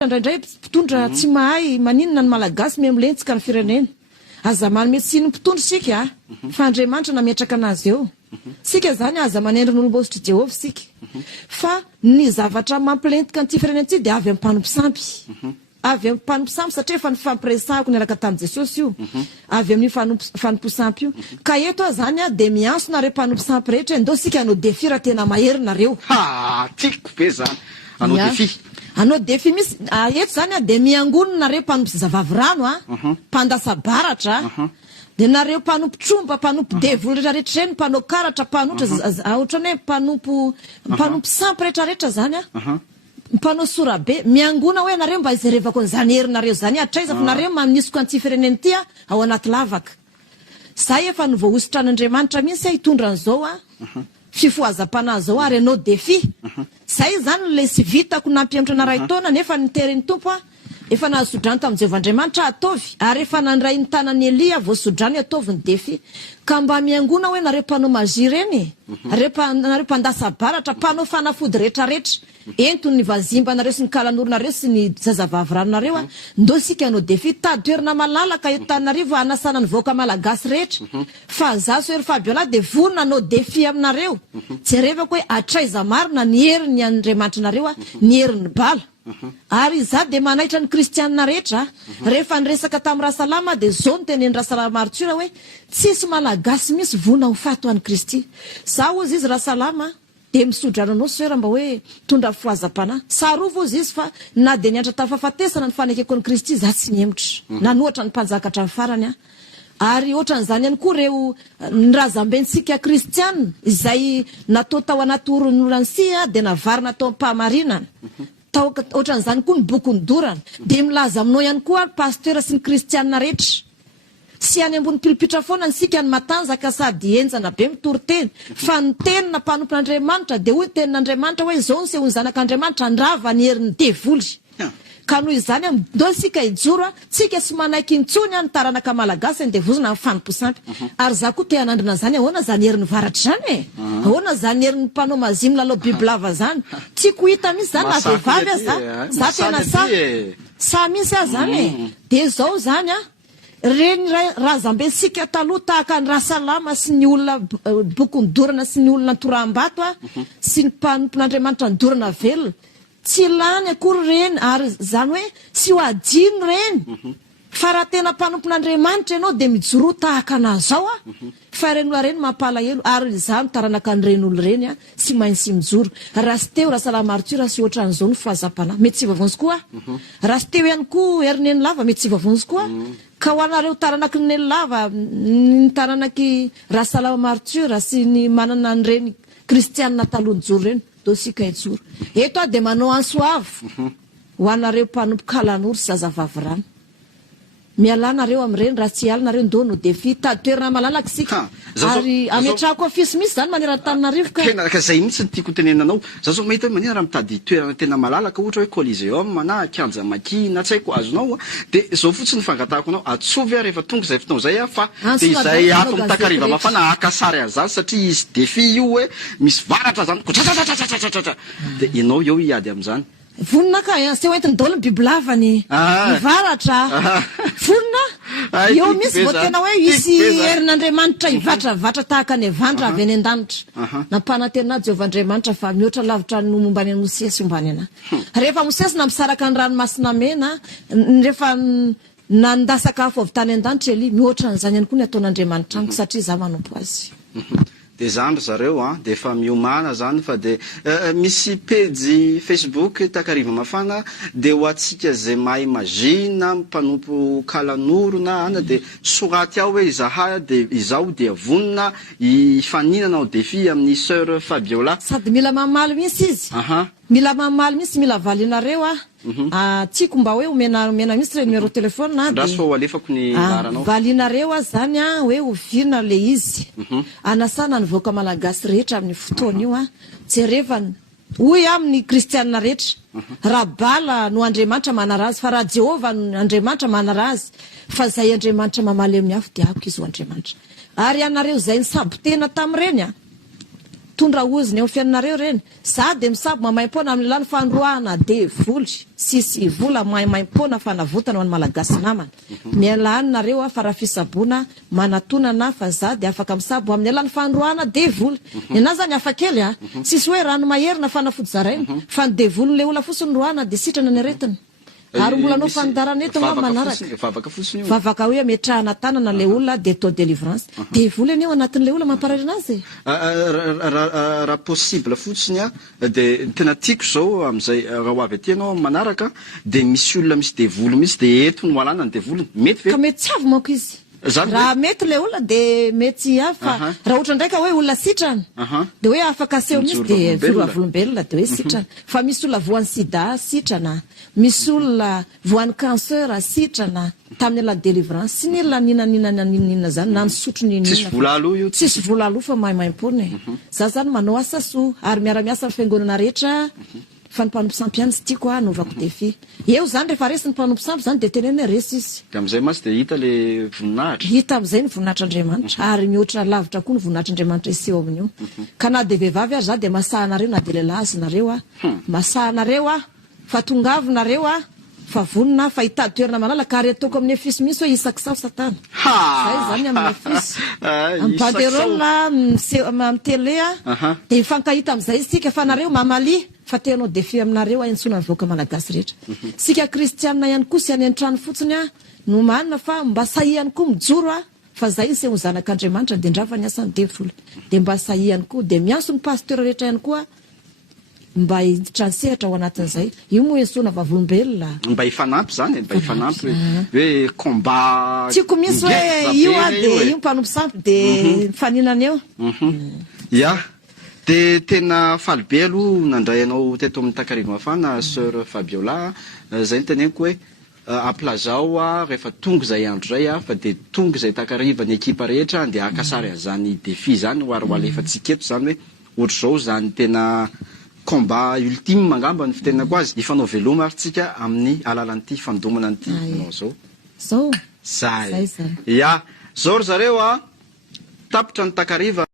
Indraindray mpitondra tsy mahay maninona ny malagasy miamlentsika ny firenena. Aza manome tsiny mpitondra sika fa Andriamanitra nametraka anazy eo. Sika zany aza manendry ny olombozitra Jehovah sika. Fa ny zavatra mampilentika ny firenena ity dia avy amin'ny mpanompisampy. Avy amin'ny mpanompisampy satria efa nifampiresahako niaraka tamin'i Jesosy io. Avy amin'ny fanompisampy io. Ka eto zany dia miantso nareo mpanompisampy rehetra ndao sika hanao défi raha tena mahery nareo. Tiako be zany. Hanao défi. Hanao défi misy eto zany dia miangonina nareo mpanompo zavavi rano mpandasa baratra dia nareo mpanompo tromba mpanompo devoly rehetrarehetra reny mpanao karatra mpanotra ohatrany hoe mpanompo sampy rehetrarehetra zany mpanao sorabe miangona hoe nareo mba izerevako an'izany herinareo zany atraiza fa nareo manisiko an'ity firenena ity ao anaty lavaka. Zay efa nivoahositra an'Andriamanitra mihitsy hitondra an'izao fifohazam-panahy zao ary anao défi. Zay zany le sy vitako nampiematra naray taona nefa niteriny tompo efa nahasodrany tamin'i Jehovahandriamanitra ataovy ary efa nandray ny tanan'i Elia voasodrany ataovy ny défi. Ka mba miangona hoe nareo mpanao magia reny nareo mpandasa baratra mpanao fanafody rehetrarehetra entony ny vazimba nareo sy ny kalan'oronareo sy ny zazavavy ranonareo ndao sika hanao défi tady toerana malalaka eto Antananarivo hanasana ny vahoaka malagasy rehetra fa za Soeur Fabiola dia vonona hanao défi aminareo jerevako hoe atraiza marina ny herin'ny Andriamanitra nareo ny herin'ny bala. Ary za dia manaitra ny kristianina rehetra rehefa niresaka tamin'ny Rasalama dia zao nitenen'ny Rasalama Arthur hoe tsisy malagasy misy vonona ho fato an'i Kristy. Za ozy izy Rasalama dia misodrano anao Soeur mba hoe tondra fifohazam-panahy. Sarova ozy izy fa na dia niantra tafafatesana ny fanekeko an'i Kristy za tsy niemotra nanoatra ny mpanjakatra ny farany ary ohatran'izany ihany koa reo ny razambentsika kristianina izay natao tao anaty oron'olana dia navarina tao am-pahamarinana. Ohatran'izany koa ny bokon'ny dorana dia milaza aminao ihany koa pasteur sy ny kristianina rehetra. Sy any ambony pilipitra foana ny sika ny matanjaka sady enjana be mitory-teny fa ny tenina mpanompon'Andriamanitra dia hoy ny tenin'Andriamanitra hoe izao ny sehony zanak'Andriamanitra andrava ny herin'ny devoly. Ka noho izany ndao sika hijoro tsika sy manaiky intsony ny taranaka malagasy ny devozina amin'ny fanompo-sampy. Ary za koa te hanandrina zany ahoana zany herin'ny varatra zany ahoana zany herin'ny mpanao mazimy lalao bibilava zany tiako hita misy zany na vehivavy za tena sa misy zany dia zao zany reny razambensika taloha tahaka ny Rasalama sy ny olona bokon'ny dorana sy ny olona toram-bato sy ny mpanompon'Andriamanitra ny dorana velona tsy lany akory reny ary zany hoe sy ho adino reny fa raha tena mpanompon'Andriamanitra ianao dia mijoro tahaka anazao fa reny olona reny mampalahelo ary izany taranaka an'ireny olona reny sy maintsy mijoro. Raha sy teo Rasalama Arthur sy ohatran'izao ny fihazam-panahy mety sy vavonjy koa raha sy teo ihany koa herineny lava mety sy vavonjy koa. Ka ho anareo taranaky ny lava ny taranaky Rasalama Arthur sy ny manana an'ireny kristianina taloha nijoro reny do sika hijoro. Eto dia manao ansoavo ho anareo mpanompo kalan'oro sy zazavavy rano. Mialanareo amin'ireny raha tsy alanareo ndao no défi tady toerana malalaka sika ary ametrahako afisy misy zany maneran-taninarivo ka kenaraka izay mihitsy ny tiako tenenanao. Za zao mahita hoe manina raha mitady toerana tena malalaka ohatra hoe Coliseum na kianja maki na tsy haiko azonao dia zao fotsiny fangatahako anao atsovy rehefa tonga izay fotoana izay fa dia izay ato amin'ny takariva mafana akasary azazy satria izy défi io hoe misy varatra zany dia ianao eo hiady amin'izany. Vonona ka se hoentiny daholo ny bibilavany varatra vonona eo misy vao tena hoe isy herin'Andriamanitra ivatra tahaka ny evandra avy any an-danitra nampanantenina Jehovahandriamanitra fa mihoatra lavitra no momba any Mosesy ombany ana rehefa Mosesy nampisaraka ny ranomasina mena rehefa nandasaka afo avy tany an-danitra Elia mihoatra n'izany ihany koa ny ataon'Andriamanitra amiko satria za manompo azy. Dia zandry zareo dia efa miomana zany fa dia misy pejy Facebook takariva mafana dia ho atsika zay mahay magia na mpanompo kalan'oro na dia soraty ao hoe izahay dia izao dia vonona hifaninana ao défi amin'ny Soeur Fabiola. Sady mila mamaly misy izy mila mamaly misy mila valinareo tiako mba hoe omena misy re numéro telefone raha so alefako ny laranao valinareo zany hoe ovirina le izy anasana ny vahoaka malagasy rehetra amin'ny fotoana io jerevany hoy amin'ny kristianina rehetra raha bala no Andriamanitra manarazy fa raha Jehovah no Andriamanitra manarazy fa zay Andriamanitra mamaly amin'ny afo dia ako izy ho Andriamanitra ary anareo zay ny sabotena tamin'ireny tondra oziny eo fiainareo reny za de misabo mamaim-pona amin'ny lany fandroana de voly sisy vola mamaim-pona fanavotana ho an'ny malagasy namana mialany nareo fa raha fisabona manatonana fa za de afaka misabo amin'ny lany fandroana de voly ena zany afakely sisy hoe rano maherina fanafody zaraina fa ny de voly le ola fosiny roana de sitrana ny aretina ary mbola anao fandarana eto manaraka vavaka hoe metrahana tanana le olona de taux délivrance de voly aneo anatin'le olona mamparary anazy raha possible fotsiny de tena tiako zao am'izay raha ho avy aty anao manaraka de misy olona misy de voly misy de eto no alana ny de voly mety ve ka mety tsy avy manko izy raha mety le olona de mety hafa raha ohatra ndraika hoe olona sitrana de hoe afaka aseho misy de volombelona de hoe sitrana fa misy olona voan'ny sida sitrana misy olona voan'ny cancer sitrana tamin'ny la délivrance sy ny la ninina zany na nisotro tsisy vola aloha io tsisy vola aloha fa maimaim-pony za zany manao asa soa ary miara-miasa amin'ny fiangonana rehetra fa ny mpanompo sampy ihany sy tiako anovako defi eo zany rehefa resy ny mpanompo sampy zany de teneny resy izy de am'izay masy de hita le voninahitra hita am'izay ny voninahitr'Andriamanitra ary mihoatra lavitra koa ny voninahitr'Andriamanitra iseho amin'io ka na de vehivavy azy za de masahanareo na de lehilahy azy nareo masahanareo fa tongavinareo fa vonina fa hitady toerana malalaka ary ataoko amin'ny efisy misy hoe isakisao satana zay zany amin'ny efisy amin'ny banderole amin'ny télé de mifankahita am'izay sika fa nareo mamaly fa tenao defi aminareo intsona mivoaka malagasy rehetra sika kristianina ihany koa sy any an-trano fotsiny no manina fa mba sahihany koa mijoro fa zay se ho zanak'Andriamanitra de ndravany asany devoly de mba sahihany koa de mianso ny pasteur rehetra ihany koa mba hitransehatra ao anatin'izay io moa ensoana vavolombelona mba hifanampy zany mba hifanampy hoe combat tiako misy hoe io de io mpanompo sampy de mifaninana eo ya de tena faly be aloha nandray anao teto amin'ny Takariva Mafana sœur Fabiola zay niteneniko hoe aplazao rehefa tonga zay andro zay fa de tonga zay Takariva ny ekipa rehetra de akasary an'izany défi zany ho ary ho alefatsika eto zany hoe ohatr' zao zany tena combat ultime mangamba ny fitenenako azy ifanao veloma ary tsika amin'ny alalan'ity fandomana an'ity manao zao zay ya zao ry zareo tapitra ny Takariva